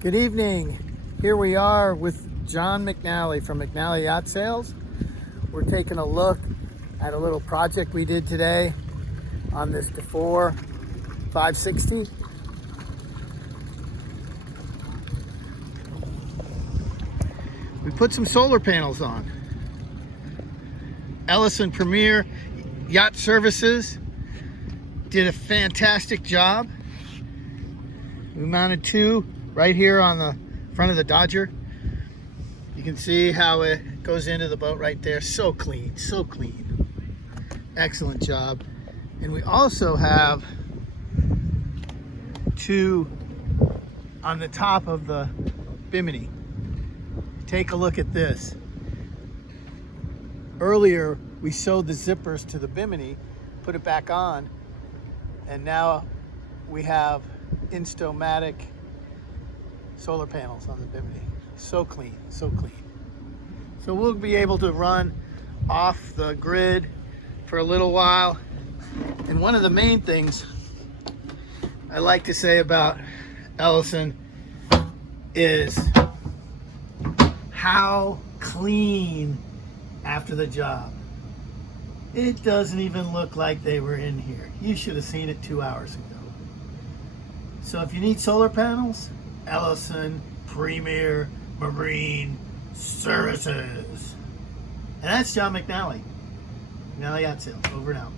Good evening. Here we are with John McNally from McNally Yacht Sales. We're taking a look at a little project we did today on this DeFore 560. We put some solar panels on. Ellison Premier Yacht Services did a fantastic job. We mounted two right here on the front of the Dodger. You can see how it goes into the boat right there. So clean, so clean. Excellent job. And we also have two on the top of the bimini. Take a look at this. Earlier, we sewed the zippers to the bimini, put it back on, and now we have Instamatic solar panels on the bimini. So clean, so clean. So we'll be able to run off the grid for a little while. And one of the main things I like to say about Ellison is how clean after the job. It doesn't even look like they were in here. You should have seen it 2 hours ago. So if you need solar panels, Ellison Premier Marine Services. And that's John McNally. McNally Yacht Sales. Over and out.